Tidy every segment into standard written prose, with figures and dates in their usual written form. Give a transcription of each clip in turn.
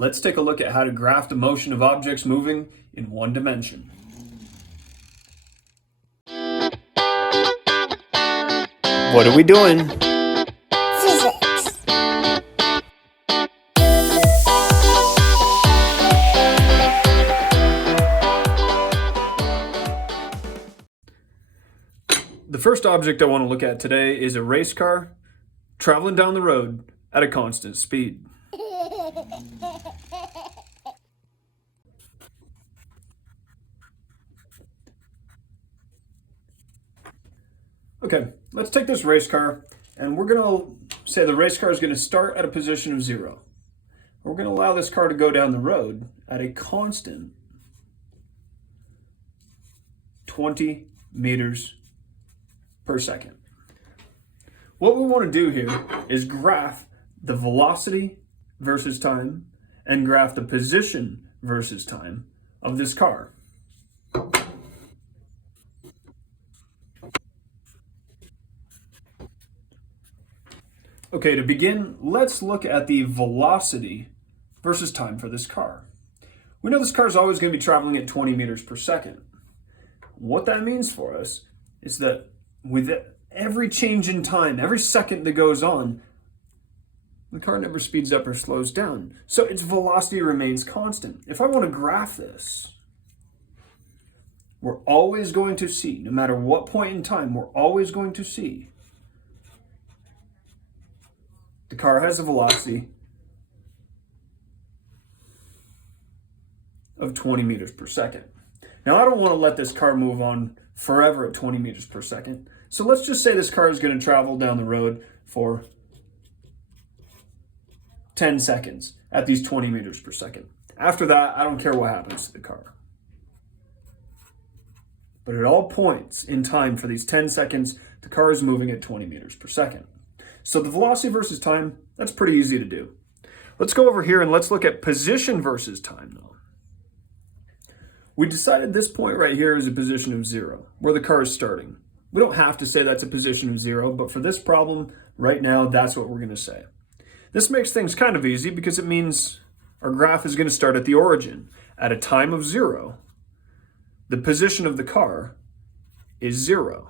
Let's take a look at how to graph the motion of objects moving in one dimension. What are we doing? Physics. The first object I want to look at today is a race car traveling down the road at a constant speed. Okay, let's take this race car and we're going to say the race car is going to start at a position of 0. We're going to allow this car to go down the road at a constant 20 meters per second. What we want to do here is graph the velocity versus time and graph the position versus time of this car. Okay, to begin, let's look at the velocity versus time for this car. We know this car is always going to be traveling at 20 meters per second. What that means for us is that with every change in time, every second that goes on, the car never speeds up or slows down. So its velocity remains constant. If I want to graph this, we're always going to see, no matter what point in time, we're always going to see the car has a velocity of 20 meters per second. Now, I don't want to let this car move on forever at 20 meters per second. So let's just say this car is going to travel down the road for 10 seconds at these 20 meters per second. After that, I don't care what happens to the car. But at all points in time for these 10 seconds, the car is moving at 20 meters per second. So the velocity versus time, that's pretty easy to do. Let's go over here and let's look at position versus time though. We decided this point right here is a position of 0, where the car is starting. We don't have to say that's a position of 0, but for this problem right now, that's what we're going to say. This makes things kind of easy because it means our graph is going to start at the origin. At a time of 0, the position of the car is 0.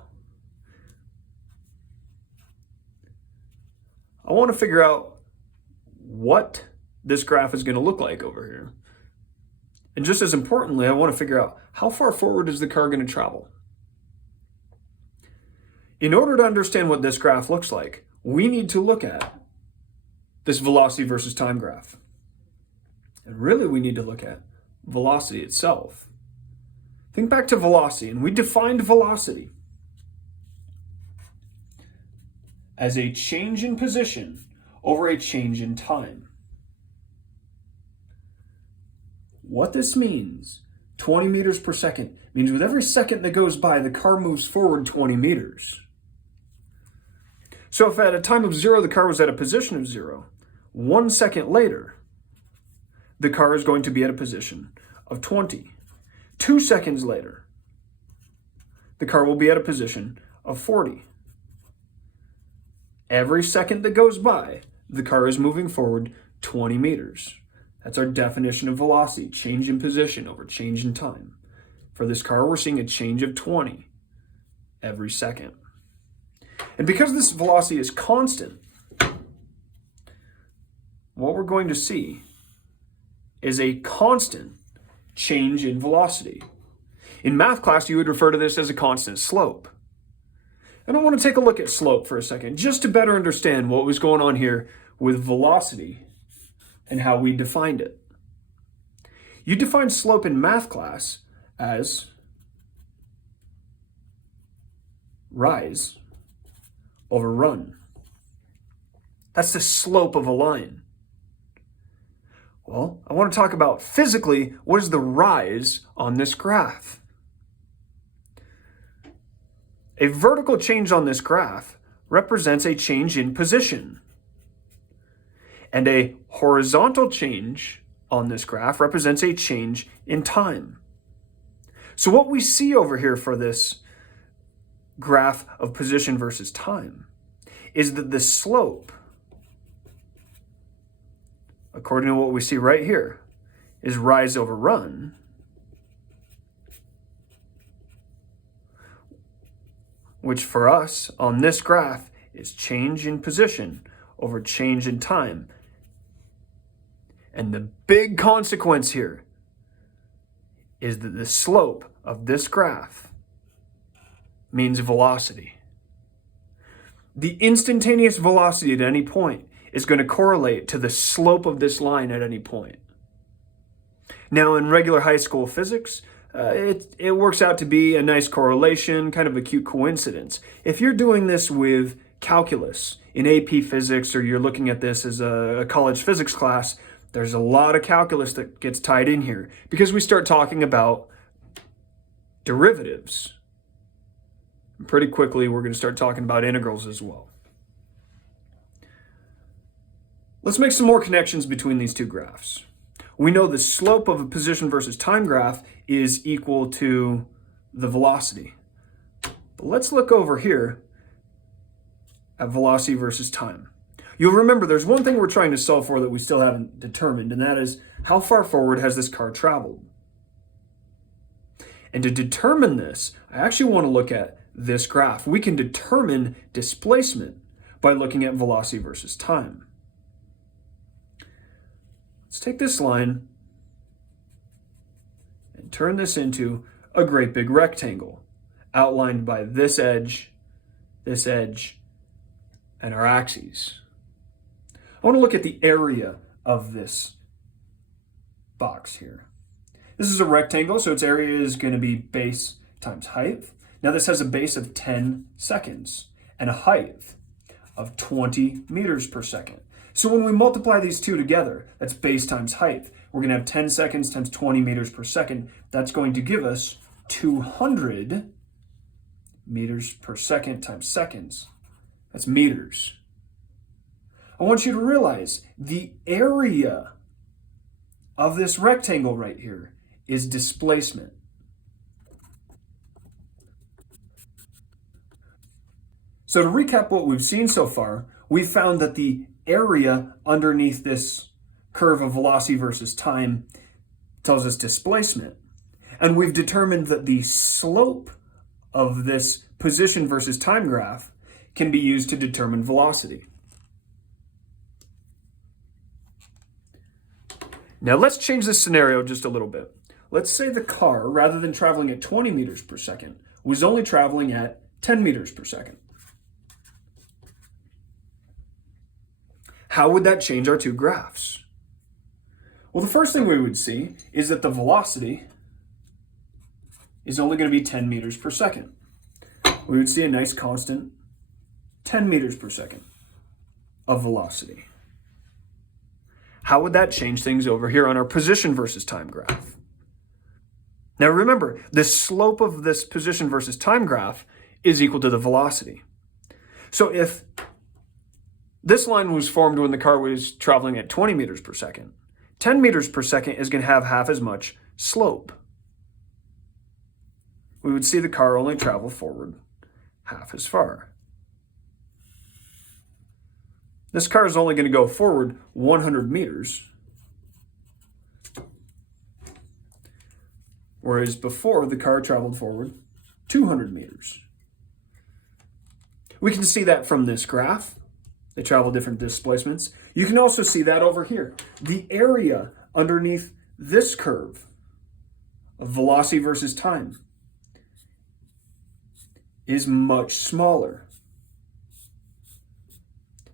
I want to figure out what this graph is going to look like over here. And just as importantly, I want to figure out how far forward is the car going to travel. In order to understand what this graph looks like, we need to look at this velocity versus time graph. And really, we need to look at velocity itself. Think back to velocity, and we defined velocity as a change in position over a change in time. What this means, 20 meters per second, means with every second that goes by, the car moves forward 20 meters. So if at a time of 0, the car was at a position of 0, 1 second later, the car is going to be at a position of 20. 2 seconds later, the car will be at a position of 40. Every second that goes by, the car is moving forward 20 meters. That's our definition of velocity, change in position over change in time. For this car, we're seeing a change of 20 every second. And because this velocity is constant, what we're going to see is a constant change in velocity. In math class, you would refer to this as a constant slope. And I want to take a look at slope for a second, just to better understand what was going on here with velocity and how we defined it. You define slope in math class as rise over run. That's the slope of a line. Well, I want to talk about physically, what is the rise on this graph? A vertical change on this graph represents a change in position. And a horizontal change on this graph represents a change in time. So what we see over here for this graph of position versus time is that the slope according to what we see right here, is rise over run, which for us on this graph is change in position over change in time. And the big consequence here is that the slope of this graph means velocity. The instantaneous velocity at any point is going to correlate to the slope of this line at any point. Now, in regular high school physics, it works out to be a nice correlation, kind of a cute coincidence. If you're doing this with calculus in AP physics, or you're looking at this as a college physics class, there's a lot of calculus that gets tied in here because we start talking about derivatives. And pretty quickly, we're going to start talking about integrals as well. Let's make some more connections between these two graphs. We know the slope of a position versus time graph is equal to the velocity. But let's look over here at velocity versus time. You'll remember there's one thing we're trying to solve for that we still haven't determined, and that is how far forward has this car traveled? And to determine this, I actually want to look at this graph. We can determine displacement by looking at velocity versus time. Let's take this line and turn this into a great big rectangle outlined by this edge, and our axes. I want to look at the area of this box here. This is a rectangle, so its area is going to be base times height. Now this has a base of 10 seconds and a height of 20 meters per second. So when we multiply these two together, that's base times height. We're going to have 10 seconds times 20 meters per second. That's going to give us 200 meters per second times seconds. That's meters. I want you to realize the area of this rectangle right here is displacement. So to recap what we've seen so far, we've found that the area underneath this curve of velocity versus time tells us displacement. And we've determined that the slope of this position versus time graph can be used to determine velocity. Now let's change this scenario just a little bit. Let's say the car, rather than traveling at 20 meters per second, was only traveling at 10 meters per second. How would that change our two graphs? Well, the first thing we would see is that the velocity is only going to be 10 meters per second. We would see a nice constant 10 meters per second of velocity. How would that change things over here on our position versus time graph? Now remember, the slope of this position versus time graph is equal to the velocity. So if this line was formed when the car was traveling at 20 meters per second, 10 meters per second is going to have half as much slope. We would see the car only travel forward half as far. This car is only going to go forward 100 meters, whereas before the car traveled forward 200 meters. We can see that from this graph. They travel different displacements. You can also see that over here. The area underneath this curve of velocity versus time is much smaller.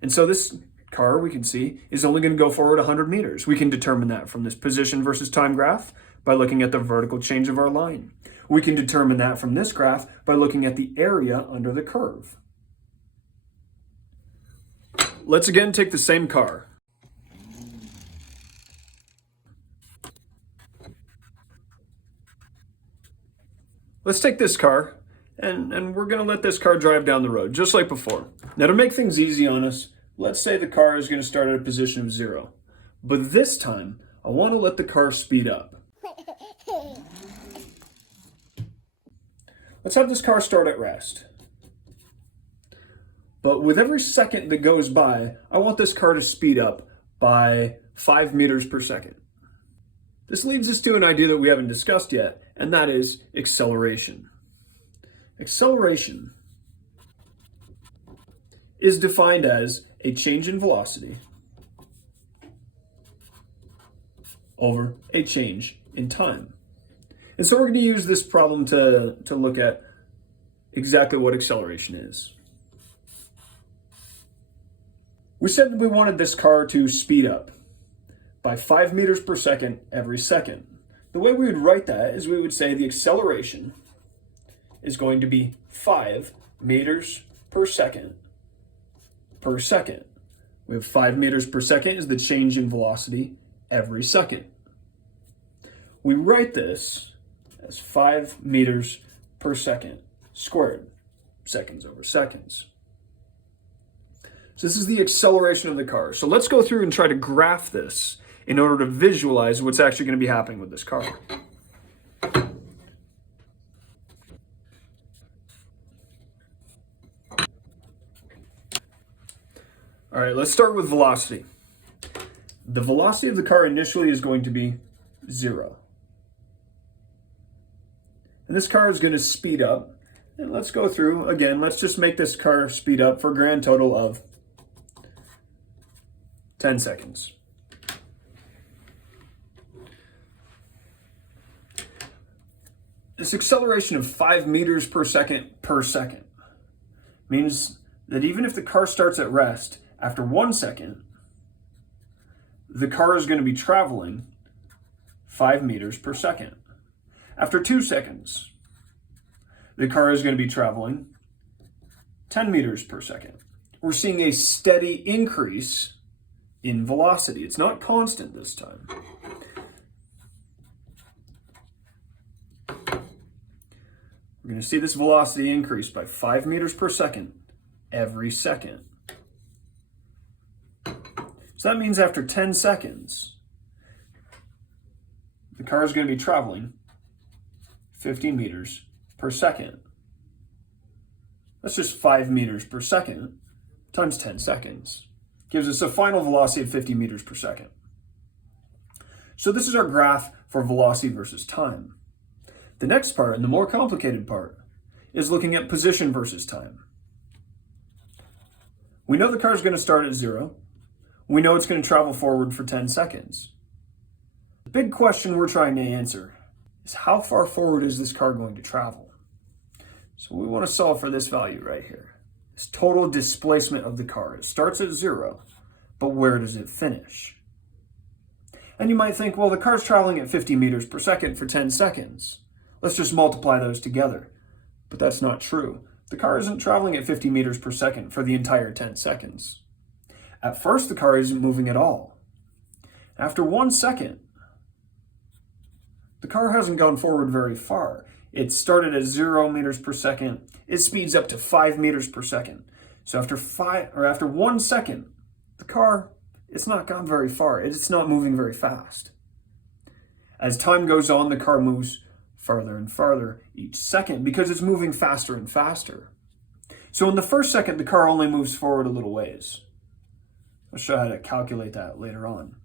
And so this car, we can see, is only going to go forward 100 meters. We can determine that from this position versus time graph by looking at the vertical change of our line. We can determine that from this graph by looking at the area under the curve. Let's again take the same car. Let's take this car, and we're going to let this car drive down the road, just like before. Now, to make things easy on us, let's say the car is going to start at a position of 0. But this time, I want to let the car speed up. Let's have this car start at rest. But with every second that goes by, I want this car to speed up by 5 meters per second. This leads us to an idea that we haven't discussed yet, and that is acceleration. Acceleration is defined as a change in velocity over a change in time. And so we're going to use this problem to look at exactly what acceleration is. We said that we wanted this car to speed up by 5 meters per second every second. The way we would write that is we would say the acceleration is going to be 5 meters per second per second. We have 5 meters per second is the change in velocity every second. We write this as 5 meters per second squared, seconds over seconds. So this is the acceleration of the car. So let's go through and try to graph this in order to visualize what's actually going to be happening with this car. All right, let's start with velocity. The velocity of the car initially is going to be 0. And this car is going to speed up. And let's go through, again, let's just make this car speed up for a grand total of 10 seconds. This acceleration of 5 meters per second means that even if the car starts at rest, after 1 second, the car is going to be traveling 5 meters per second. After 2 seconds, the car is going to be traveling 10 meters per second. We're seeing a steady increase in velocity. It's not constant this time. We're going to see this velocity increase by 5 meters per second every second. So that means after 10 seconds, the car is going to be traveling 50 meters per second. That's just 5 meters per second times 10 seconds. Gives us a final velocity of 50 meters per second. So this is our graph for velocity versus time. The next part, and the more complicated part, is looking at position versus time. We know the car is going to start at 0. We know it's going to travel forward for 10 seconds. The big question we're trying to answer is how far forward is this car going to travel? So we want to solve for this value right here. This total displacement of the car. It starts at 0, but where does it finish? And you might think, well, the car's traveling at 50 meters per second for 10 seconds. Let's just multiply those together. But that's not true. The car isn't traveling at 50 meters per second for the entire 10 seconds. At first, the car isn't moving at all. After 1 second, the car hasn't gone forward very far. It started at 0 meters per second. It speeds up to 5 meters per second. So after 1 second, the car, it's not gone very far. It's not moving very fast. As time goes on, the car moves farther and farther each second because it's moving faster and faster. So in the first second, the car only moves forward a little ways. I'll show you how to calculate that later on.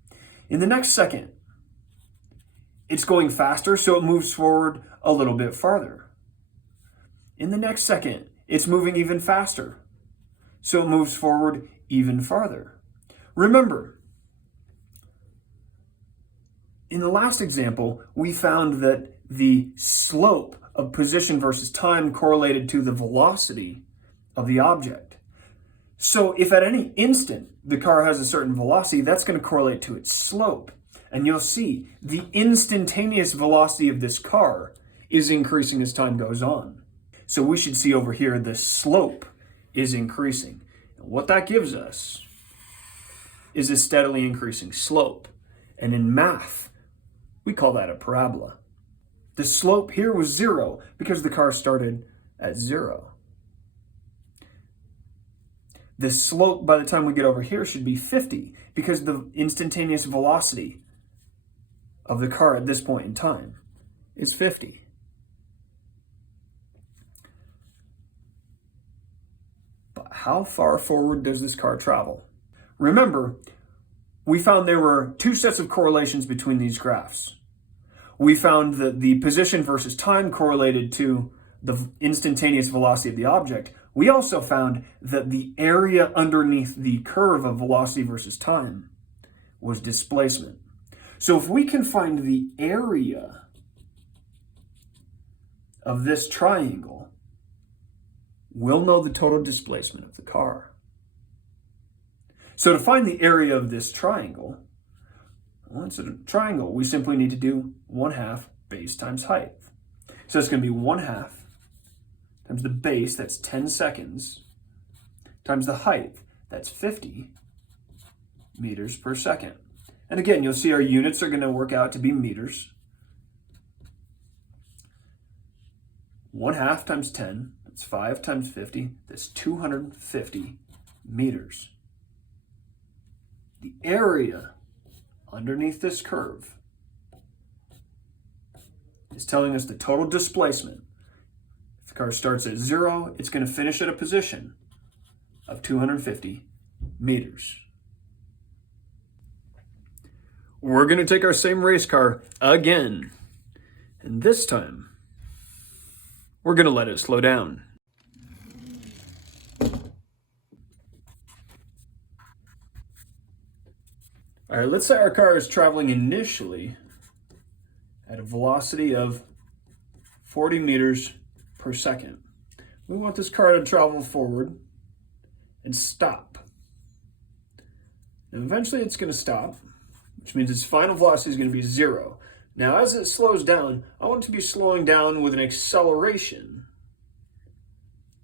In the next second, it's going faster, so it moves forward a little bit farther. In the next second, it's moving even faster, so it moves forward even farther. Remember, in the last example, we found that the slope of position versus time correlated to the velocity of the object. So if at any instant the car has a certain velocity, that's going to correlate to its slope. And you'll see the instantaneous velocity of this car is increasing as time goes on. So we should see over here the slope is increasing. And what that gives us is a steadily increasing slope. And in math, we call that a parabola. The slope here was 0 because the car started at 0. The slope by the time we get over here should be 50 because the instantaneous velocity of the car at this point in time is 50. But how far forward does this car travel? Remember, we found there were two sets of correlations between these graphs. We found that the position versus time correlated to the instantaneous velocity of the object. We also found that the area underneath the curve of velocity versus time was displacement. So if we can find the area of this triangle, we'll know the total displacement of the car. So to find the area of this triangle, well, it's a triangle, we simply need to do 1/2 base times height. So it's going to be 1/2 times the base, that's 10 seconds, times the height, that's 50 meters per second. And again, you'll see our units are going to work out to be meters. 1/2 times 10, that's 5 times 50, that's 250 meters. The area underneath this curve is telling us the total displacement. If the car starts at 0, it's going to finish at a position of 250 meters. We're going to take our same race car again, and this time we're going to let it slow down. All right, let's say our car is traveling initially at a velocity of 40 meters per second. We want this car to travel forward and stop. Now, eventually it's going to stop, which means its final velocity is going to be 0. Now, as it slows down, I want it to be slowing down with an acceleration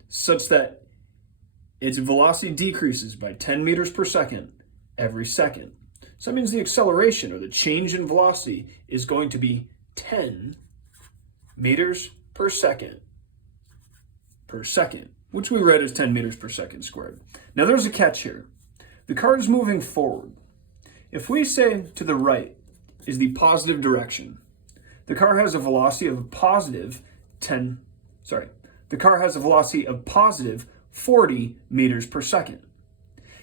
such that its velocity decreases by 10 meters per second every second. So that means the acceleration, or the change in velocity, is going to be 10 meters per second, which we read as 10 meters per second squared. Now there's a catch here. The car is moving forward. If we say to the right is the positive direction, the car has a velocity of positive 40 meters per second.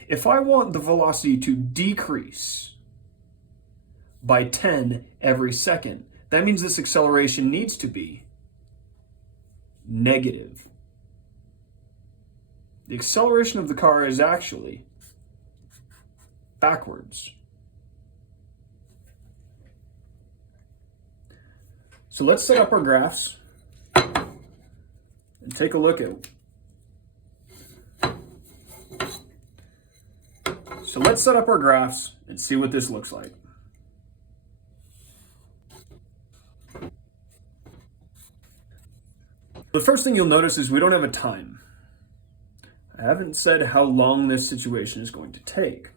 If I want the velocity to decrease by 10 every second, that means this acceleration needs to be negative. The acceleration of the car is actually backwards. So let's set up our graphs and take a look at So let's set up our graphs and see what this looks like. The first thing you'll notice is we don't have a time. I haven't said how long this situation is going to take.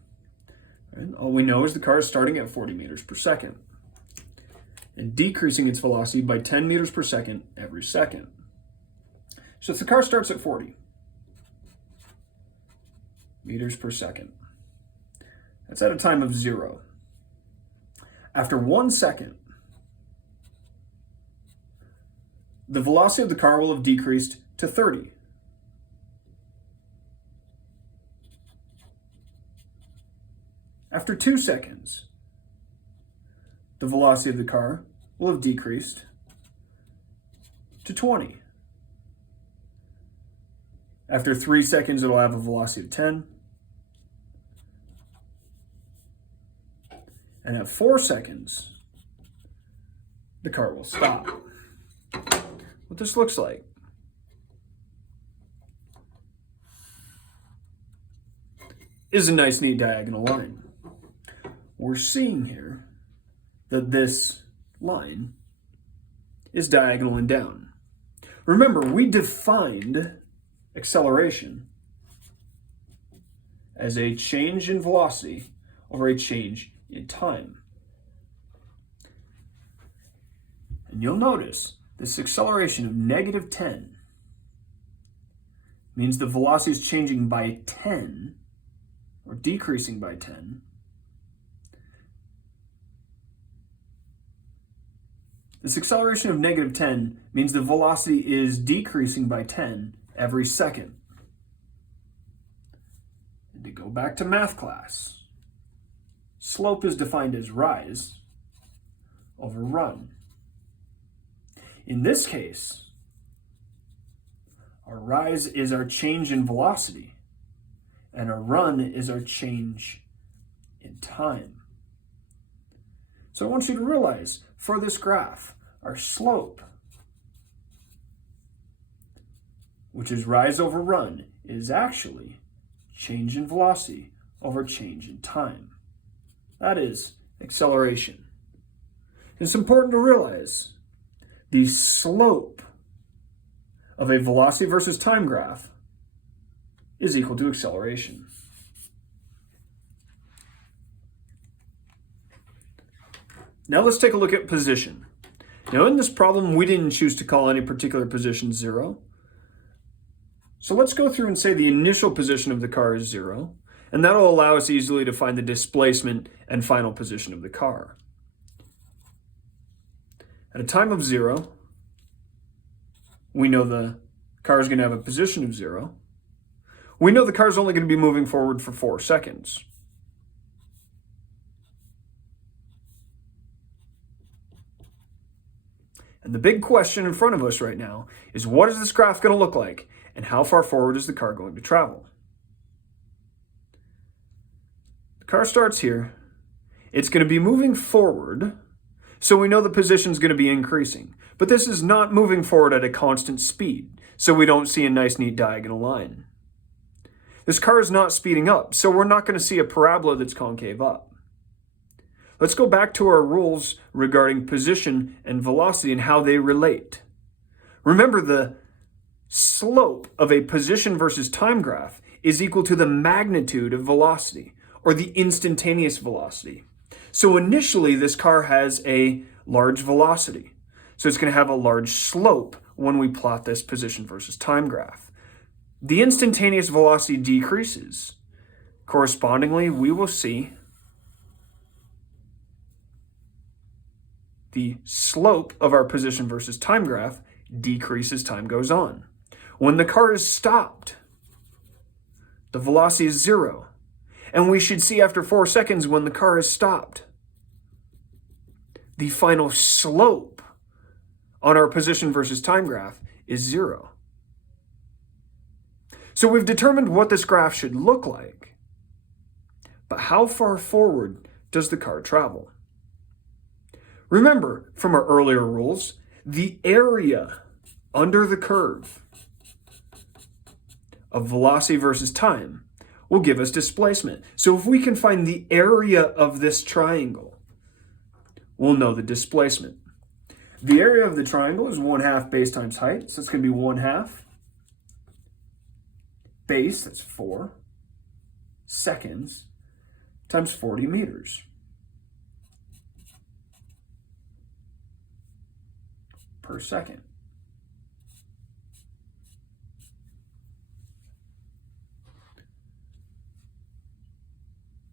Right? All we know is the car is starting at 40 meters per second and decreasing its velocity by 10 meters per second every second. So if the car starts at 40 meters per second, that's at a time of 0. After 1 second, the velocity of the car will have decreased to 30. After 2 seconds, the velocity of the car will have decreased to 20. After 3 seconds, it'll have a velocity of 10. And at 4 seconds, the car will stop. What this looks like is a nice, neat diagonal line. We're seeing here that this line is diagonal and down. Remember, we defined acceleration as a change in velocity over a change in time. And you'll notice this acceleration of negative 10 means the velocity is changing by 10, or decreasing by 10. This acceleration of negative 10 means the velocity is decreasing by 10 every second. And to go back to math class, slope is defined as rise over run. In this case, our rise is our change in velocity, and our run is our change in time. So I want you to realize, for this graph, our slope, which is rise over run, is actually change in velocity over change in time. That is acceleration. It's important to realize the slope of a velocity versus time graph is equal to acceleration. Now let's take a look at position. Now in this problem, we didn't choose to call any particular position 0. So let's go through and say the initial position of the car is 0, and that'll allow us easily to find the displacement and final position of the car. At a time of 0, we know the car is going to have a position of 0. We know the car is only going to be moving forward for 4 seconds. And the big question in front of us right now is, what is this graph going to look like, and how far forward is the car going to travel? The car starts here. It's going to be moving forward, so we know the position is going to be increasing. But this is not moving forward at a constant speed, so we don't see a nice, neat diagonal line. This car is not speeding up, so we're not going to see a parabola that's concave up. Let's go back to our rules regarding position and velocity and how they relate. Remember, the slope of a position versus time graph is equal to the magnitude of velocity, or the instantaneous velocity. So initially, this car has a large velocity. So it's going to have a large slope when we plot this position versus time graph. The instantaneous velocity decreases. Correspondingly, we will see the slope of our position versus time graph decrease as time goes on. When the car is stopped, the velocity is 0. And we should see after 4 seconds, when the car is stopped, the final slope on our position versus time graph is 0. So we've determined what this graph should look like. But how far forward does the car travel? Remember, from our earlier rules, the area under the curve of velocity versus time will give us displacement. So if we can find the area of this triangle, we'll know the displacement. The area of the triangle is 1/2 base times height, so it's going to be 1/2 base, that's 4 seconds, times 40 meters. Per second.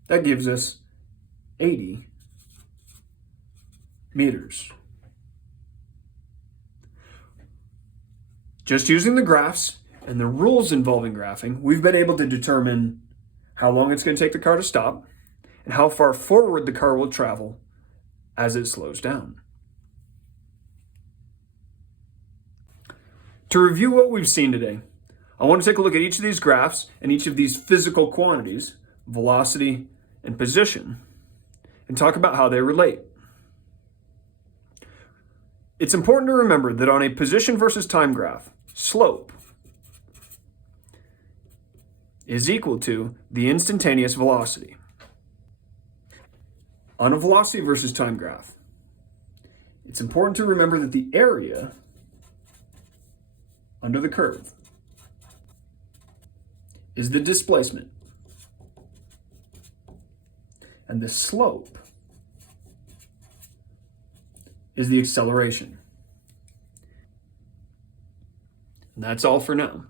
That gives us 80 meters. Just using the graphs and the rules involving graphing, we've been able to determine how long it's going to take the car to stop and how far forward the car will travel as it slows down. To review what we've seen today, I want to take a look at each of these graphs and each of these physical quantities, velocity and position, and talk about how they relate. It's important to remember that on a position versus time graph, slope is equal to the instantaneous velocity. On a velocity versus time graph, it's important to remember that the area under the curve is the displacement, and the slope is the acceleration. And that's all for now.